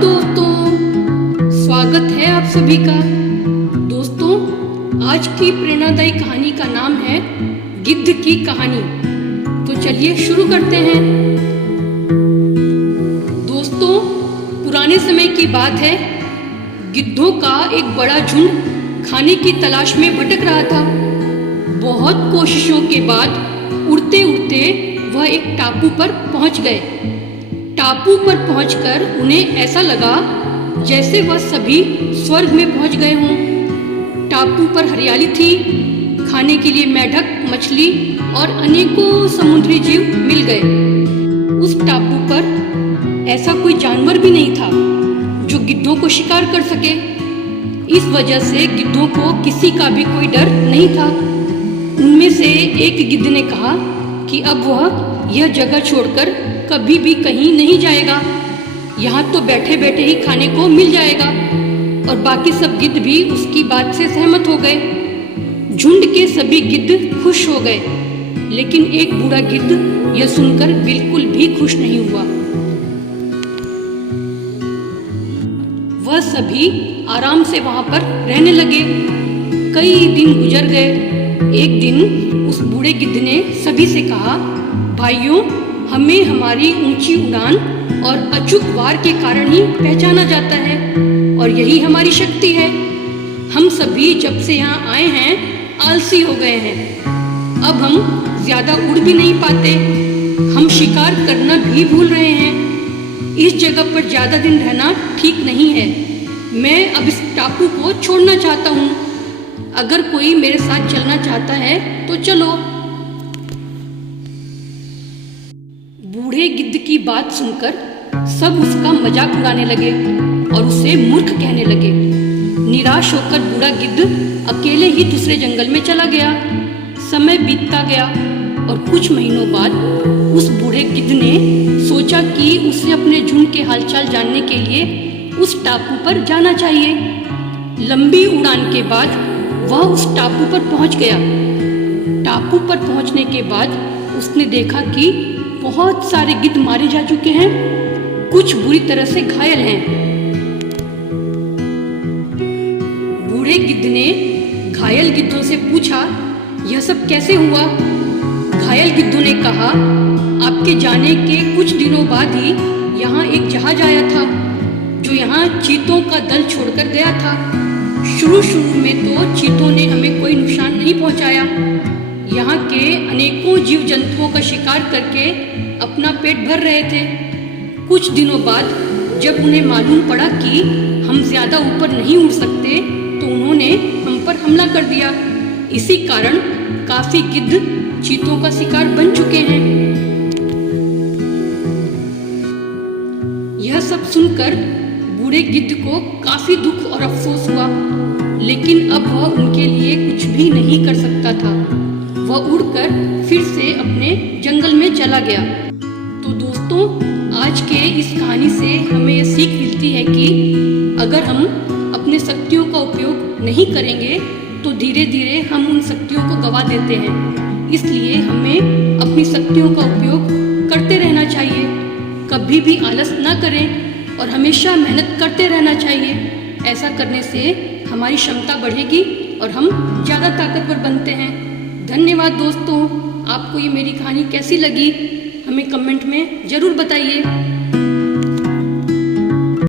दोस्तों, स्वागत है आप सभी का। दोस्तों, आज की प्रेरणादायी कहानी का नाम है गिद्ध की कहानी। तो चलिए शुरू करते हैं। दोस्तों, पुराने समय की बात है। गिद्धों का एक बड़ा झुंड खाने की तलाश में भटक रहा था। बहुत कोशिशों के बाद उड़ते उड़ते वह एक टापू पर पहुंच गए। टापू पर पहुंचकर उन्हें ऐसा लगा जैसे वह सभी स्वर्ग में पहुंच गए हों। टापू पर हरियाली थी, खाने के लिए मेढक, मछली और अनेकों समुद्री जीव मिल गए। उस टापू पर ऐसा कोई जानवर भी नहीं था जो गिद्धों को शिकार कर सके। इस वजह से गिद्धों को किसी का भी कोई डर नहीं था। उनमें से एक गिद्ध ने कहा कि अब वह यह जगह छोड़कर कभी भी कहीं नहीं जाएगा। यहाँ तो बैठे बैठे ही खाने को मिल जाएगा। और बाकी सब गिद्ध भी उसकी बात से सहमत हो गए। झुंड के सभी गिद्ध खुश हो गए, लेकिन एक बूढ़ा गिद्ध यह सुनकर बिल्कुल भी खुश नहीं हुआ। वह सभी आराम से वहां पर रहने लगे। कई दिन गुजर गए। एक दिन उस बूढ़े गिद्ध ने सभी से कहा, भाइयों, हमें हमारी ऊंची उड़ान और अचूक वार के कारण ही पहचाना जाता है और यही हमारी शक्ति है। हम सभी जब से यहाँ आए हैं आलसी हो गए हैं। अब हम ज्यादा उड़ भी नहीं पाते। हम शिकार करना भी भूल रहे हैं। इस जगह पर ज्यादा दिन रहना ठीक नहीं है। मैं अब इस टापू को छोड़ना चाहता हूँ। अगर कोई मेरे साथ चलना चाहता है तो चलो। बूढ़े गिद्ध की बात सुनकर सब उसका मजाक उड़ाने लगे और उसे मूर्ख कहने लगे। निराश होकर बूढ़ा गिद्ध अकेले ही दूसरे जंगल में चला गया। समय बीतता गया और कुछ महीनों बाद उस बूढ़े गिद्ध ने सोचा कि उसे अपने झुंड के हालचाल जानने के लिए उस टापू पर जाना चाहिए। लंबी उड़ान के बाद वह उस टापू पर पहुंच गया। टापू पर पहुंचने के बाद उसने देखा कि बहुत सारे गिद्ध मारे जा चुके हैं। कुछ बुरी तरह से घायल हैं। बूढ़े गिद्ध ने घायल गिद्धों से पूछा, यह सब कैसे हुआ? घायल गिद्धों ने कहा, आपके जाने के कुछ दिनों बाद ही यहाँ एक जहाज आया था जो यहाँ चीतों का दल छोड़कर गया था। शुरू में तो चीतों ने हमें कोई नुकसान नहीं पहुँचाया। यहाँ के अनेकों जीव जंतुओं का शिकार करके अपना पेट भर रहे थे। कुछ दिनों बाद जब उन्हें मालूम पड़ा कि हम ज्यादा ऊपर नहीं उड़ सकते तो उन्होंने हम पर हमला कर दिया। इसी कारण काफी गिद्ध चीतों का शिकार बन चुके हैं। यह सब सुनकर बूढ़े गिद्ध को काफी दुख और अफसोस हुआ, लेकिन अब वह उनके लिए कुछ भी नहीं कर सकता था। वह उड़कर फिर से अपने जंगल में चला गया। तो दोस्तों, आज के इस कहानी से हमें यह सीख मिलती है कि अगर हम अपने शक्तियों का उपयोग नहीं करेंगे तो धीरे धीरे हम उन शक्तियों को गवा देते हैं। इसलिए हमें अपनी शक्तियों का उपयोग करते रहना चाहिए। कभी भी आलस ना करें और हमेशा मेहनत करते रहना चाहिए। ऐसा करने से हमारी क्षमता बढ़ेगी और हम ज़्यादा ताकतवर बनते हैं। धन्यवाद दोस्तों। आपको ये मेरी कहानी कैसी लगी हमें कमेंट में ज़रूर बताइए।